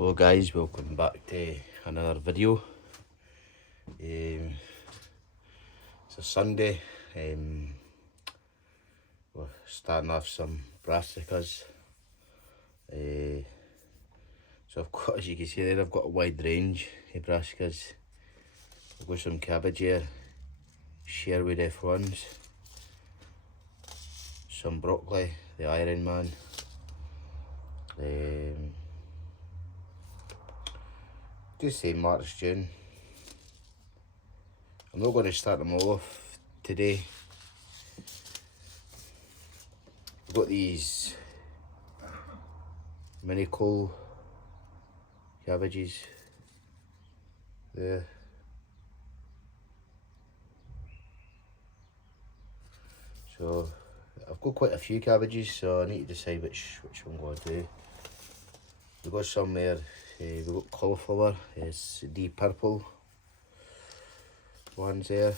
Hello guys, welcome back to another video. It's a Sunday. We're starting off some brassicas. So I've got, as you can see there, I've got a wide range of brassicas. I've got some cabbage here, Sherwood F1s, some broccoli, the Iron Man, just say March, June. I'm not going to start them off today. I've got these mini cole cabbages there. So I've got quite a few cabbages, so I need to decide which one I'm going to do. We've got some there, we've got cauliflower, it's the purple ones there.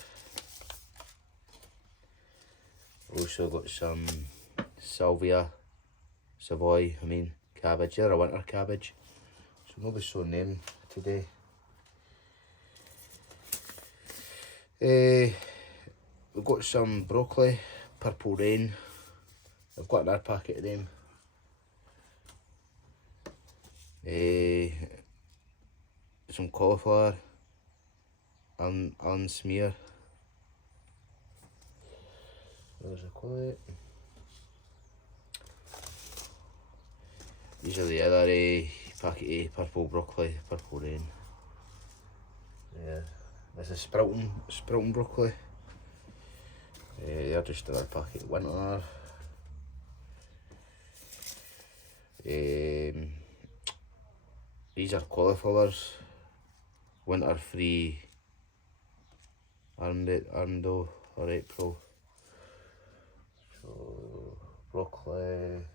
Also got some Savoy cabbage, they're a winter cabbage, so I'm not showing them today. We've got some broccoli, Purple Rain, I've got another packet of them. Some cauliflower, unsmear. There's a quite. These are the other packet of purple broccoli, Purple Rain. Yeah, this is sprouting broccoli. They're just another packet of winter. These are cauliflowers, winter free, Armdo or April. So broccoli,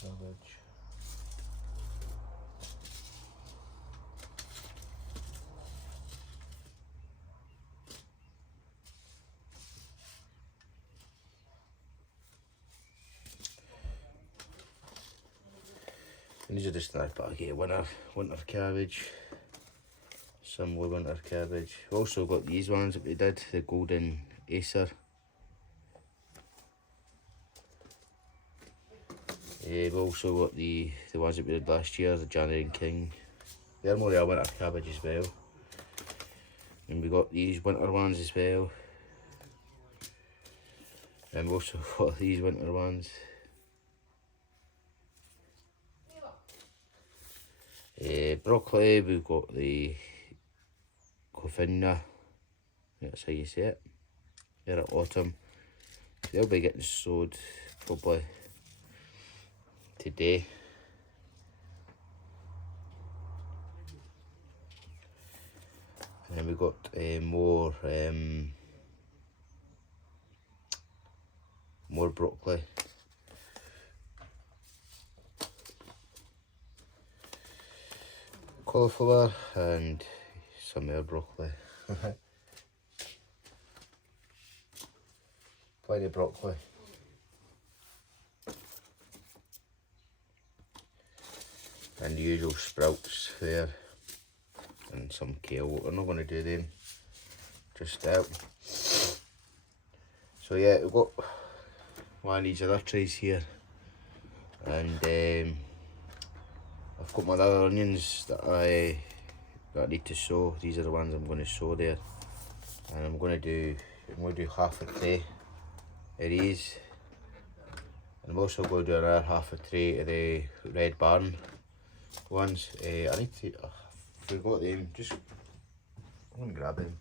cabbage. And these are just another packet of winter cabbage. Some winter cabbage. We've also got these ones that we did, the golden acer. We've also got the ones that we did last year, the January and King. They're more of a winter cabbage as well. And we got these winter ones as well. And we've also got these winter ones. Broccoli, we've got the Cofinna, that's how you say it. They're at autumn. They'll be getting sowed probably today. And then we've got more broccoli. Cauliflower and some more broccoli. Plenty of broccoli. And the usual sprouts there. And some kale. We're not going to do them just out. So yeah, we've got one of these other trays here. And I've got my other onions that I need to sow. These are the ones I'm going to sow there, and I'm going to do half a tray of these, and I'm also going to do another half a tray of the Red Barn ones. I need to, I forgot them. Just let me grab them.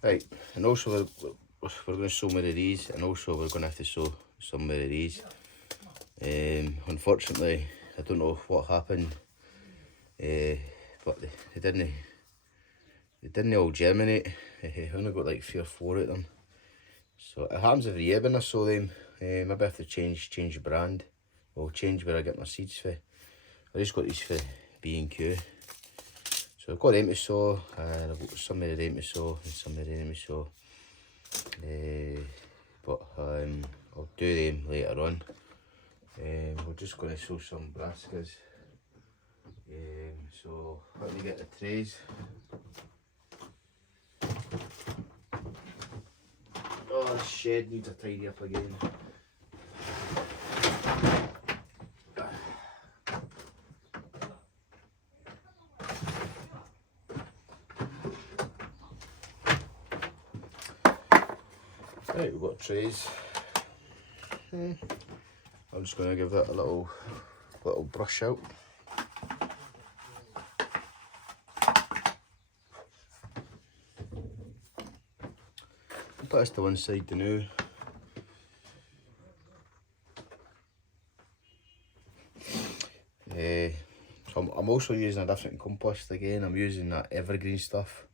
Right, and also we're going to sew more of these, and also we're going to have to sew some more of these. Unfortunately, I don't know what happened, but they didn't all germinate. I only got like 3 or 4 of them. So it happens every year when I sow them. Maybe I have to change the brand. Well, change where I get my seeds for. I just got these for B&Q. So I've got them to sow, and I've got some of them to sow and some of them to sow. But I'll do them later on. We're just going to sow some brassicas. So let me get the trays. Oh, the shed needs a tidy up again. Right, we've got trays. I'm just going to give that a little brush out. Put this to one side the now. So I'm also using a different compost again. I'm using that evergreen stuff.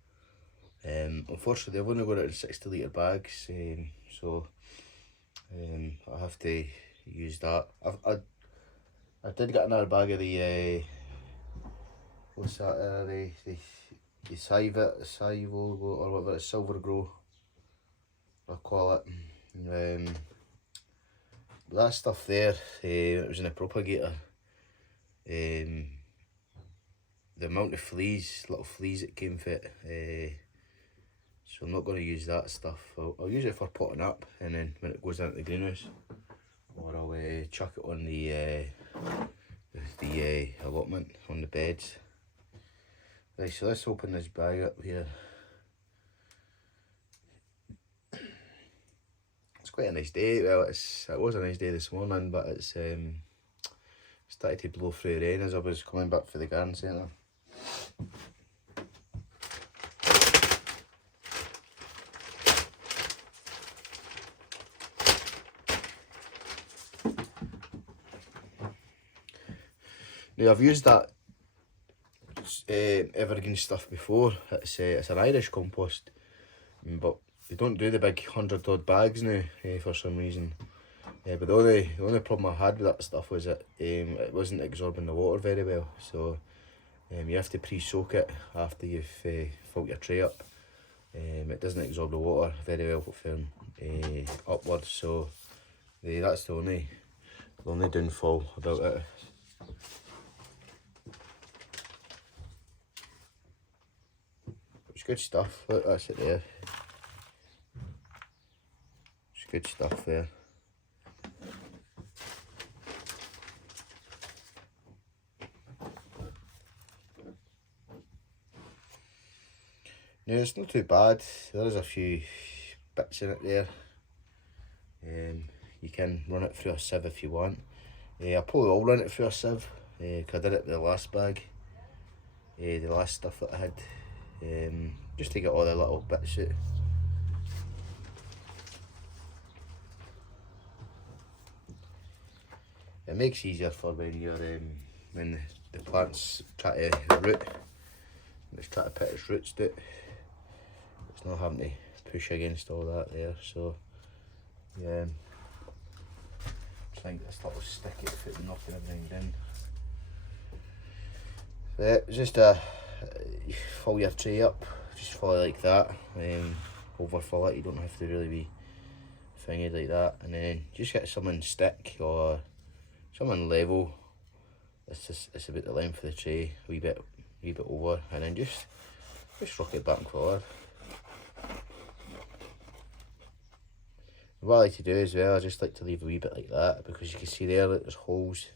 Unfortunately, I've only got it in 60 litre bags, so I have to use that. I did get another bag of the what's that? The Sivo or whatever it's, Silver Grow, I call it. That stuff there, it was in a propagator. The amount of fleas, little fleas that came for it. So I'm not going to use that stuff. I'll use it for potting up, and then when it goes into the greenhouse, or I'll chuck it on the allotment on the beds. Right, so let's open this bag up here. It's quite a nice day. Well, it was a nice day this morning, but it's started to blow through rain as I was coming back for the garden centre. Now I've used that evergreen stuff before. It's an Irish compost, but they don't do the big 100 odd bags now for some reason. But the only problem I had with that stuff was that it wasn't absorbing the water very well. So you have to pre-soak it after you've filled your tray up. It doesn't absorb the water very well from upwards. So that's the only downfall about it. It's good stuff. Look, that's it there. It's good stuff there. No, it's not too bad. There is a few bits in it there. You can run it through a sieve if you want. I probably will run it through a sieve, because I did it with the last bag, the last stuff that I had, just to get all the little bits out. It makes it easier for when you're when the plants try to root. It's trying to put its roots out. It's not having to push against all that there. So yeah, trying to get this little sticky foot and knocking everything down. So yeah, just fill your tray up, just fill it like that. Overfill it. You don't have to really be thingy like that. And then just get something stick or something level. It's about the length of the tray, a wee bit over, and then just rock it back and forward. What I like to do as well, I just like to leave a wee bit like that, because you can see there that there's holes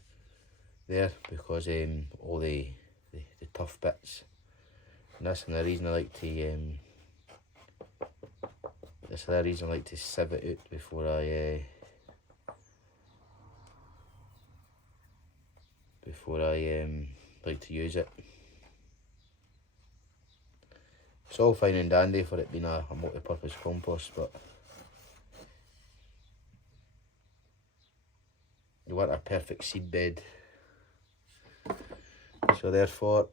there, because all the tough bits. And that's another reason I like to sieve it out before I like to use it. it's all fine and dandy for it being a multi-purpose compost, but you want a perfect seed bed. So therefore,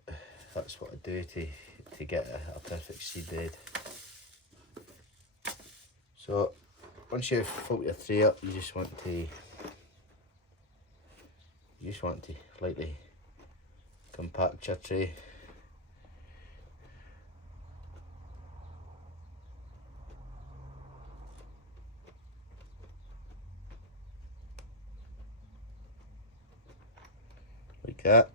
that's what I do to get a perfect seed bed. So once you've filled your tray up, you just want to lightly compact your tray. Like that.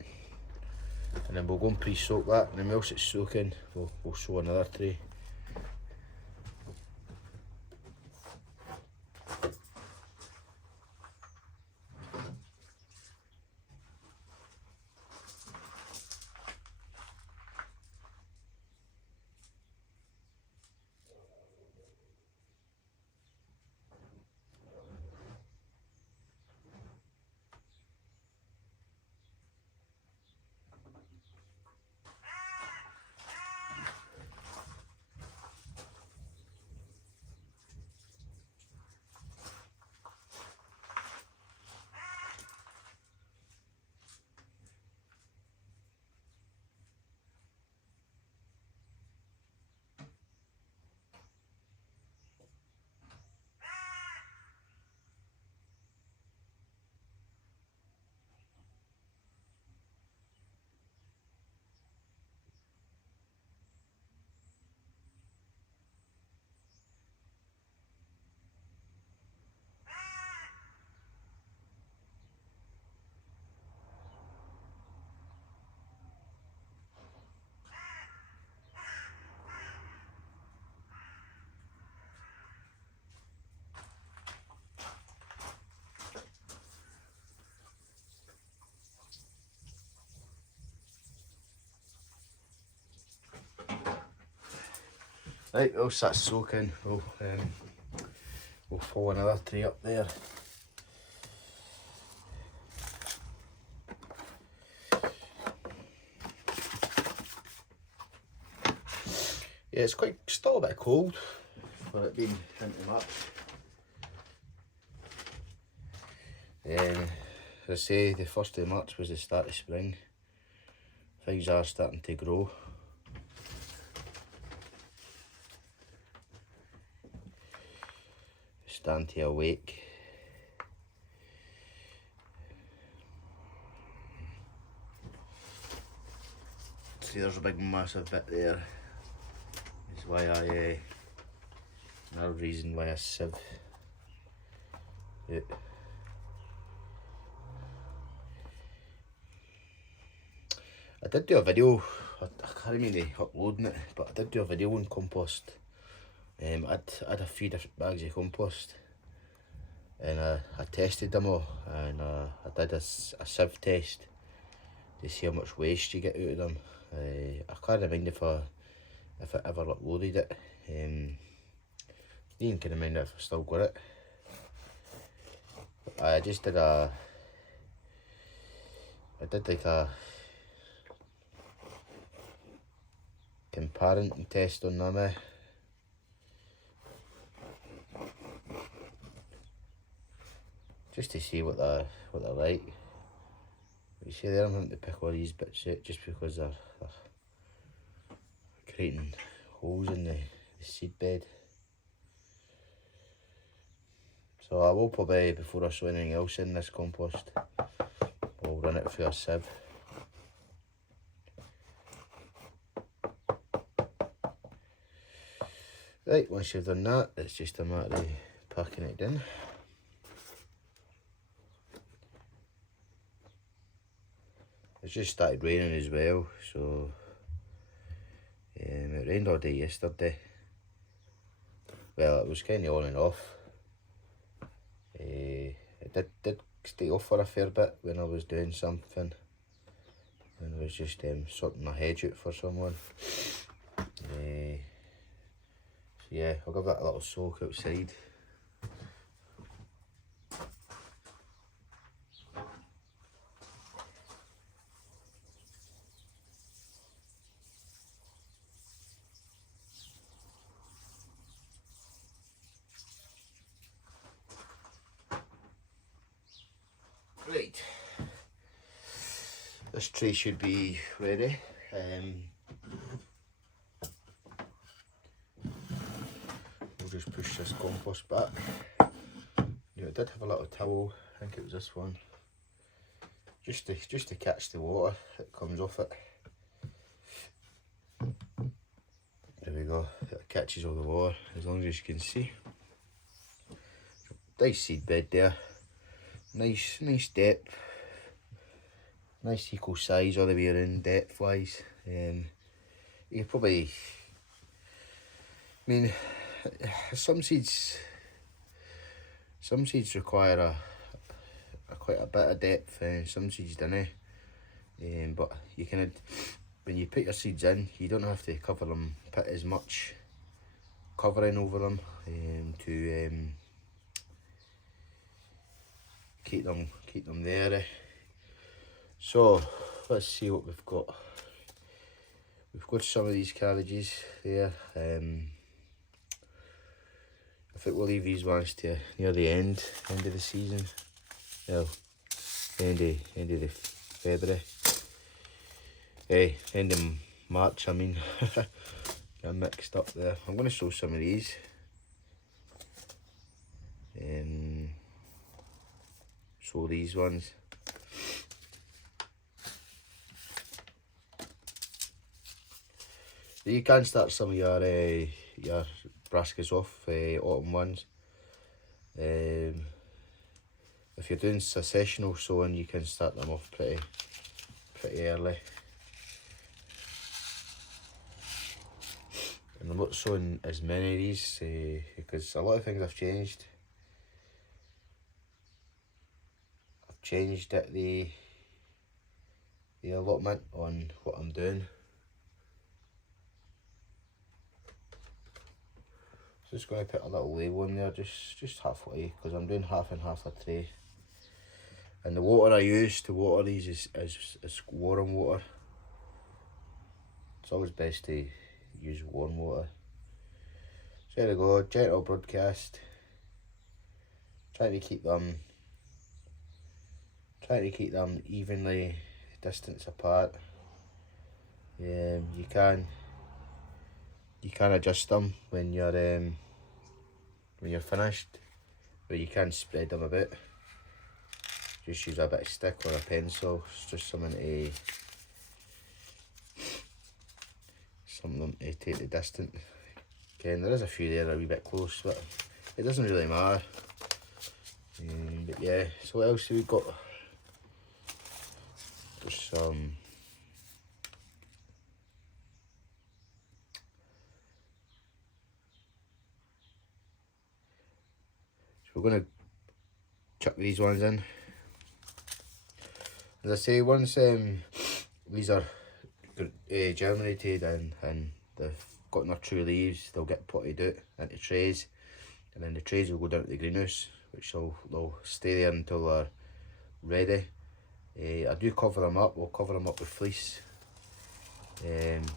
And then we'll go and pre-soak that, and then whilst it's soaking, we'll sow another tray. Right, whilst that's soaking, we'll fill another tray up there. Yeah, it's still a bit cold for it being into March. As I say, the 1st of March was the start of spring. Things are starting to grow. Starting to awake. See, there's a big massive bit there. That's why another reason why I sieve it. I did do a video, I can't remember uploading it, but I did do a video on compost. I had a few different bags of compost, and I tested them all, and I did a sieve test to see how much waste you get out of them. I can't remember if I ever uploaded it. You can remember if I still got it. I just did like a comparison test on them. Just to see what they're like. You see there, I'm having to pick all these bits out just because they're creating holes in the seed bed. So I will probably, before I sow anything else in this compost, we'll run it through a sieve. Right, once you've done that, it's just a matter of packing it in. It's just started raining as well, so it rained all day yesterday. Well, it was kind of on and off. It did stay off for a fair bit when I was doing something. And I was just sorting my hedge out for someone. So yeah, I'll give that a little soak outside. Right, this tray should be ready. We'll just push this compost back. Yeah, it did have a little towel, I think it was this one, just to catch the water that comes off it. There we go, it catches all the water, as long as you can see. Nice seed bed there, nice depth, nice equal size all the way around depth wise. You probably, I mean, some seeds require a quite a bit of depth, and some seeds don't. But you can, when you put your seeds in, you don't have to cover them, put as much covering over them to keep them there. So let's see what we've got. We've got some of these cabbages there. I think we'll leave these ones to near the end of the season. Well, end of the February. End of March, I mean. Got mixed up there. I'm going to sow some of these. Sow these ones. You can start some of your brassicas off, autumn ones. If you're doing successional sowing, you can start them off pretty early. And I'm not sowing as many of these because a lot of things have changed. I've changed the allotment on what I'm doing. Just going to put a little label in there, just halfway, because I'm doing half and half a tray. And the water I use to water these is warm water. It's always best to use warm water. So there we go, gentle broadcast. Trying to keep them evenly distance apart. You can adjust them when you're finished, but you can spread them a bit. Just use a bit of stick or a pencil. It's just something to take the distance. Again, there is a few there a wee bit close, but it doesn't really matter. But yeah, so what else have we got? Just some. We're going to chuck these ones in. As I say, once these are germinated and they've got their true leaves, they'll get potted out into trays, and then the trays will go down to the greenhouse, which they'll stay there until they're ready. I do cover them up. We'll cover them up with fleece, and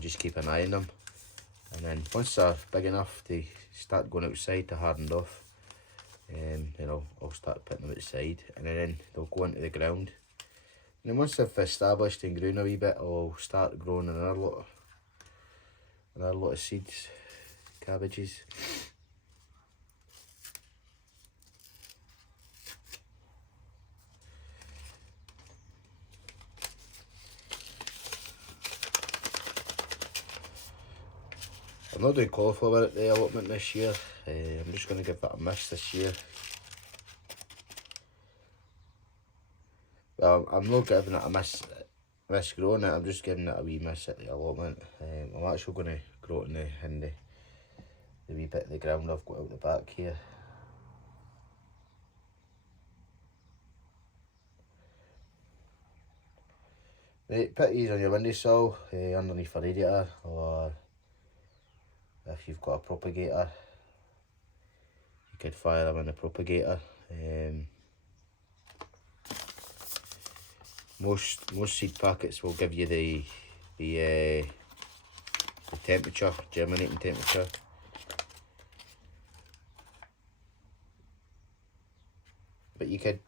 just keep an eye on them. And then once they're big enough to start going outside to harden off, then I'll start putting them outside, and then they'll go into the ground. And then once they've established and grown a wee bit, I'll start growing another lot of seeds, cabbages. I'm not doing cauliflower at the allotment this year. I'm just going to give that a miss this year. Well, I'm not giving it a miss growing it. I'm just giving it a wee miss at the allotment. I'm actually going to grow it in the wee bit of the ground I've got out the back here. Right, put these on your windowsill, underneath a radiator, or if you've got a propagator, you could fire them in a propagator. Most seed packets will give you the temperature, germinating temperature. But you could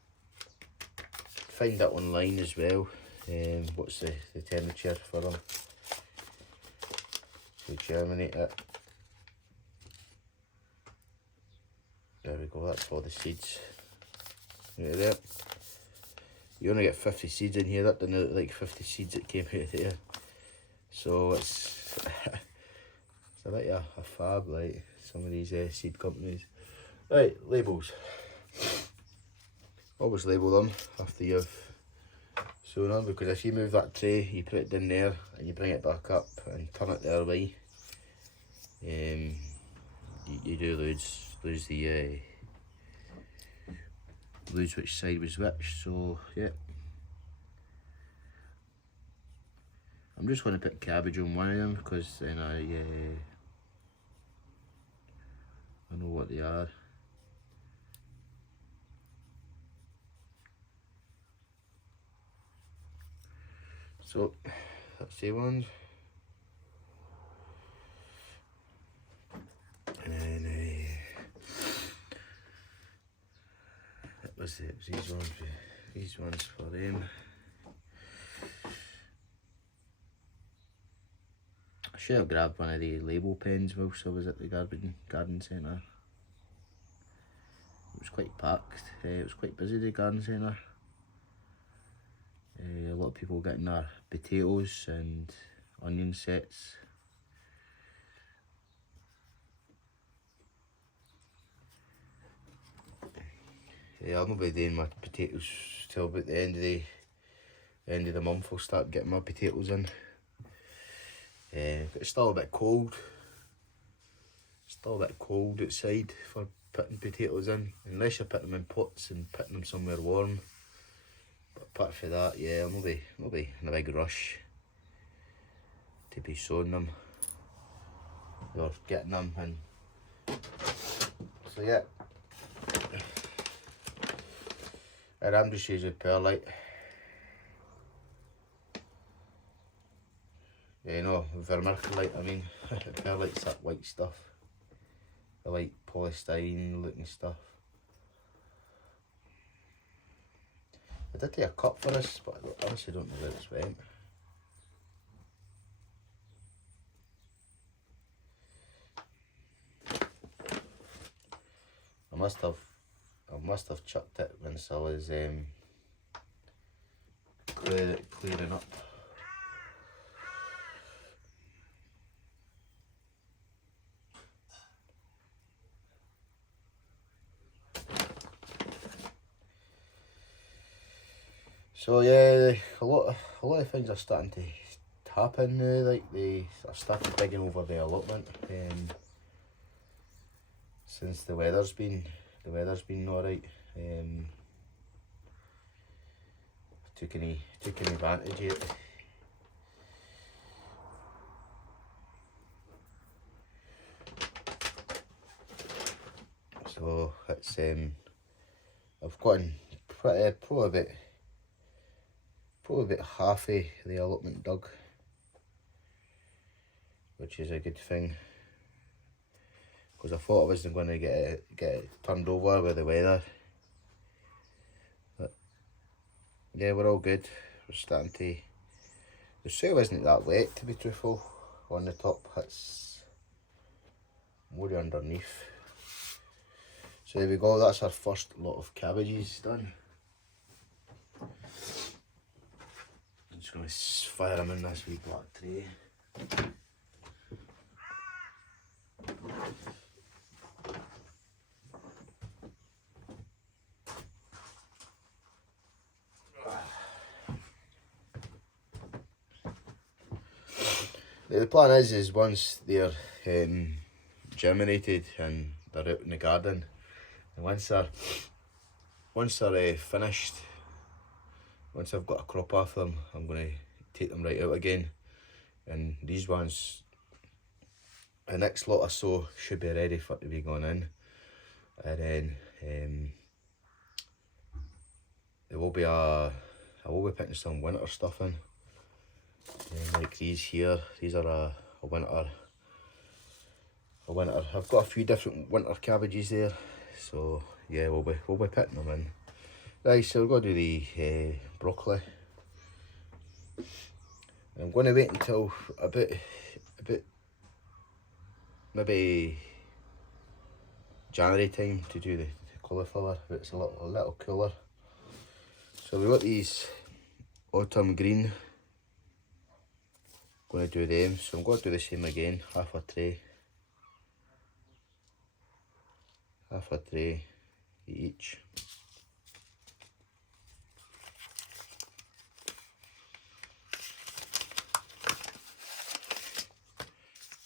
find that online as well. What's the temperature for them to germinate it. There we go, that's all the seeds. Right there. You only get 50 seeds in here, that didn't look like 50 seeds that came out of there. So it's, it's a bit of a fab, like some of these seed companies. Right, labels. Always label them after you've sown them, because if you move that tray, you put it down there and you bring it back up and turn it the other way, you do lose the lose which side was which. So yeah, I'm just going to put cabbage on one of them because then I know what they are. So that's the ones. And then it was these ones for them. I should have grabbed one of the label pens whilst I was at the garden centre. It was quite packed. It was quite busy, the garden centre. A lot of people getting their potatoes and onion sets. Yeah, I'll not be doing my potatoes till about the end of the month. I'll start getting my potatoes in. But it's still a bit cold. Still a bit cold outside for putting potatoes in, unless you're putting them in pots and putting them somewhere warm. But apart from that, yeah, I'll not be in a big rush to be sowing them or getting them in. So yeah, and I'm just using perlite. You know, vermiculite, I mean. Perlite's that white stuff, the white polystyrene looking stuff. I did take a cup for this, but I honestly don't know where it's went. I must have chucked it once I was clearing up. So yeah, a lot of things are starting to happen now. Like I started digging over the allotment since the weather's been alright. Took any advantage of it. So it's I've gotten probably about half of the allotment dug, which is a good thing, because I thought I wasn't going to get it turned over with the weather. But yeah, we're all good. We're starting to. The soil isn't that wet, to be truthful. On the top, it's more underneath. So there we go. That's our first lot of cabbages done. I'm just going to fire them in this wee black tray. The plan is once they're germinated and they're out in the garden, and once they're finished, once I've got a crop off them, I'm going to take them right out again. And these ones, the next lot or so should be ready for to be going in, and then I will be putting some winter stuff in. Like these here, these are a winter. I've got a few different winter cabbages there, so yeah, we'll be putting them in. Right, so we're going to do the broccoli. I'm going to wait until about maybe January time to do the cauliflower. It's a little cooler. So we got these autumn green. Going to do them. So I'm going to do the same again. Half a tray each.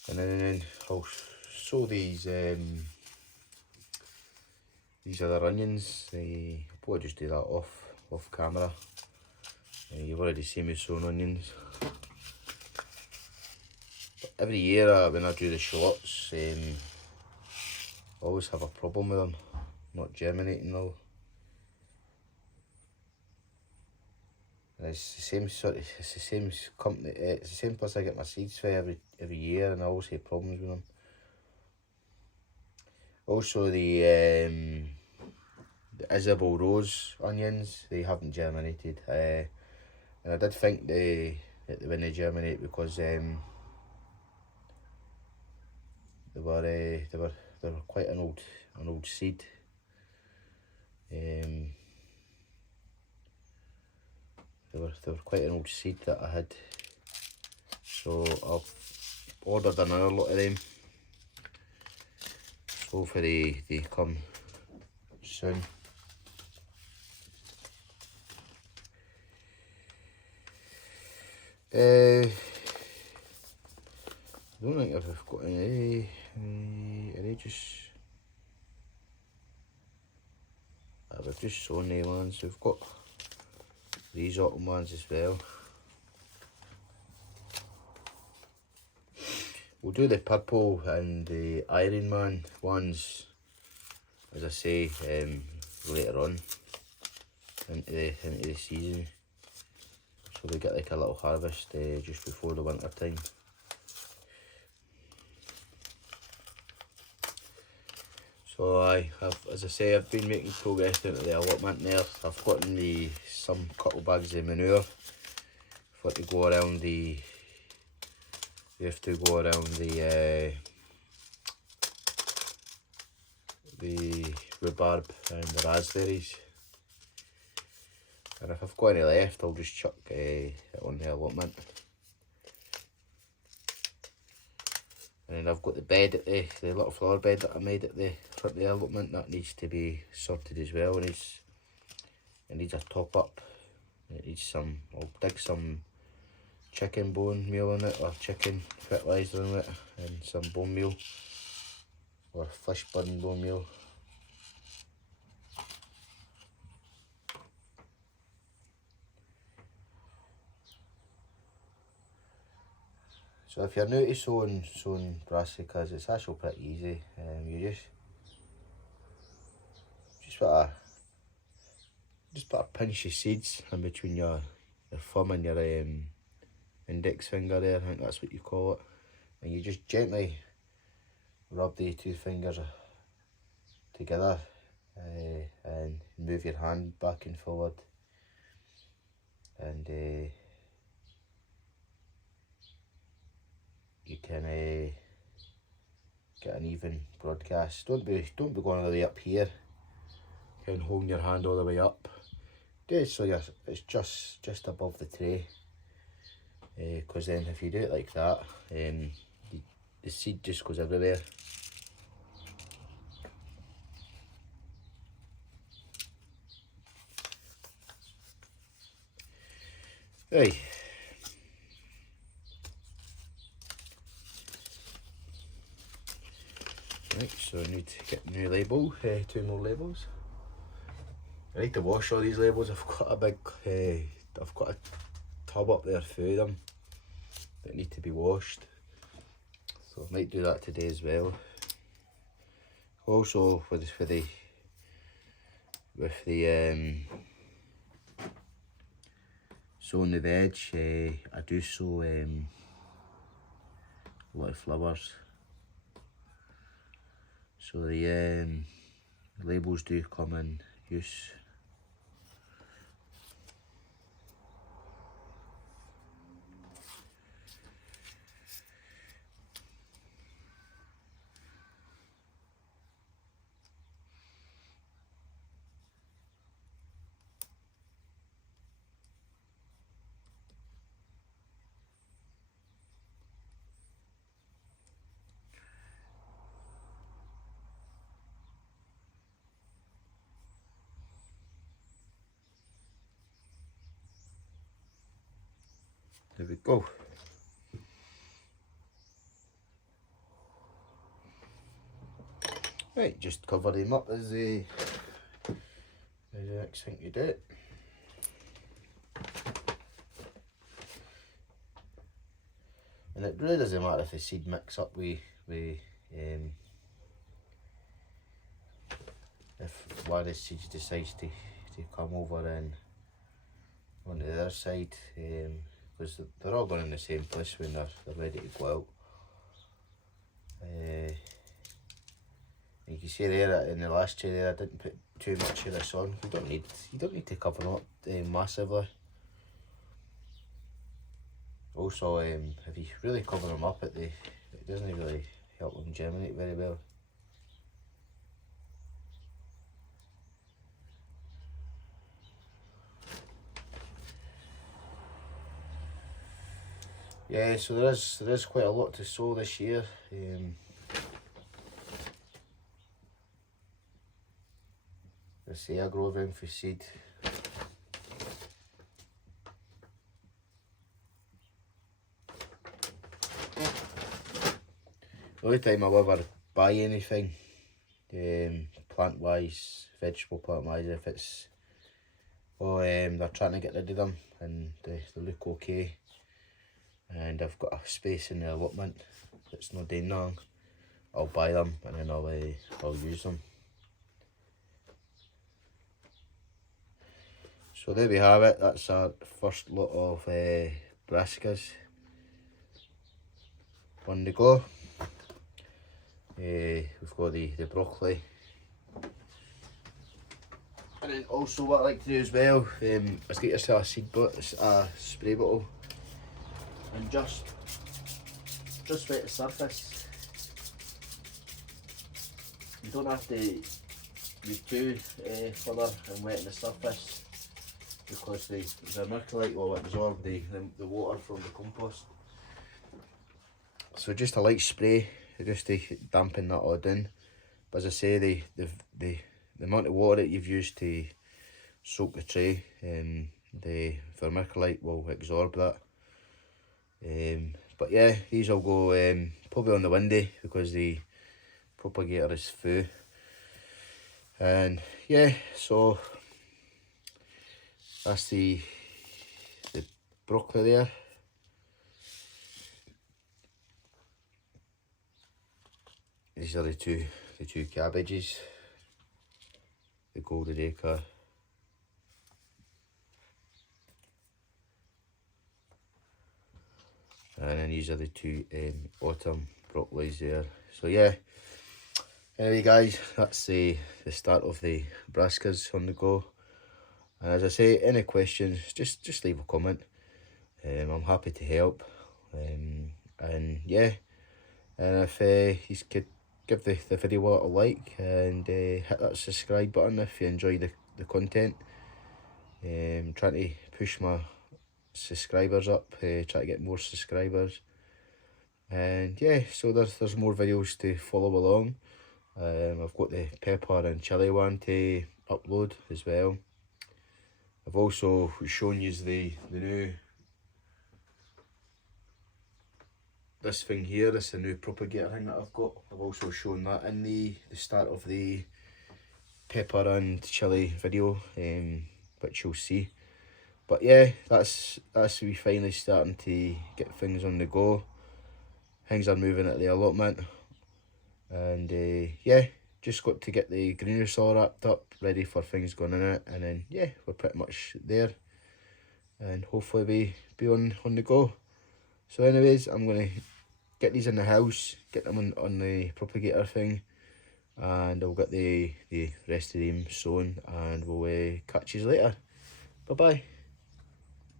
And then I'll sow these other onions. I'll probably just do that off camera. You've already seen me sowing onions. But every year when I do the shallots, I always have a problem with them not germinating though. And it's the same company. It's the same place I get my seeds for every year, and I always have problems with them. Also the Isabel Rose onions, they haven't germinated, and I did think that they wouldn't germinate because they were quite an old seed. They were quite an old seed that I had, so I've ordered another lot of them. So hopefully they come soon. I don't think I've got any I've just sown the ones. We've got these autumn ones as well. We'll do the purple and the Iron Man ones, as I say, later on into the season, so they get like a little harvest just before the winter time. So as I say, I've been making progress into the allotment there. I've gotten some couple bags of manure for to go around the. We have to go around the rhubarb and the raspberries. And if I've got any left, I'll just chuck it on the allotment. And then I've got the bed at the little flower bed that I made at the front of the allotment that needs to be sorted as well. It needs a top up. It needs some. I'll dig some chicken bone meal in it, or chicken fertiliser in it, and some bone meal, or fish bun bone meal. So if you're new to sowing brassicas, it's actually pretty easy. You just put a pinch of seeds in between your thumb and your index finger there. I think that's what you call it. And you just gently rub the two fingers together and move your hand back and forward, and you can get an even broadcast. Don't be going all the way up here and holding your hand all the way up. Do it so it's just above the tray, because then if you do it like that, the seed just goes everywhere. Right. Right, so I need to get a new label, 2 more labels. I need to wash all these labels. I've got a tub up there full of them that need to be washed, so I might do that today as well. Also with the sowing the veg, I do sow a lot of flowers, so the labels do come in use. There we go. Right, just cover them up as the next thing you do. And it really doesn't matter if the seed mix up with if one of the seeds decides to come over and onto the other side, because they're all going in the same place when they're ready to go out. You can see there in the last tray there, I didn't put too much of this on. You don't need to cover them up massively. Also, if you really cover them up, it doesn't really help them germinate very well. Yeah, so there is quite a lot to sow this year. Let's see, I grow everything for seed. The only time I'll ever buy anything, plant-wise, vegetable plant-wise, if it's, they're trying to get rid of them and they look okay, and I've got a space in the allotment that's not doing nothing, I'll buy them and then I'll use them. So there we have it, that's our first lot of brassicas on the go. We've got the broccoli. And then also what I like to do as well is get yourself a spray bottle and just wet the surface. You don't have to be too further and wet the surface, because the vermiculite will absorb the water from the compost. So just a light spray just to dampen that all down. But as I say, the amount of water that you've used to soak the tray, the vermiculite will absorb that. But yeah, these will go probably on the windy because the propagator is full. And yeah, so that's the broccoli there. These are the two cabbages, the golden acre. And then these are the two autumn broccolis there. So yeah, anyway guys, that's the start of the brassicas on the go. And as I say, any questions, just leave a comment. I'm happy to help. And yeah, and if you could give the video a little like and hit that subscribe button if you enjoy the content. Trying to push my subscribers up, try to get more subscribers. And yeah, so there's more videos to follow along. I've got the pepper and chilli one to upload as well. I've also shown you the new, this thing here, this is a new propagator thing that I've got. I've also shown that in the start of the pepper and chilli video, which you'll see. But yeah, that's we finally starting to get things on the go. Things are moving at the allotment, and yeah, just got to get the greenhouse all wrapped up, ready for things going in it, and then yeah, we're pretty much there, and hopefully we be on the go. So anyways, I'm gonna get these in the house, get them on the propagator thing, and I'll get the rest of them sown, and we'll catch you later. Bye bye.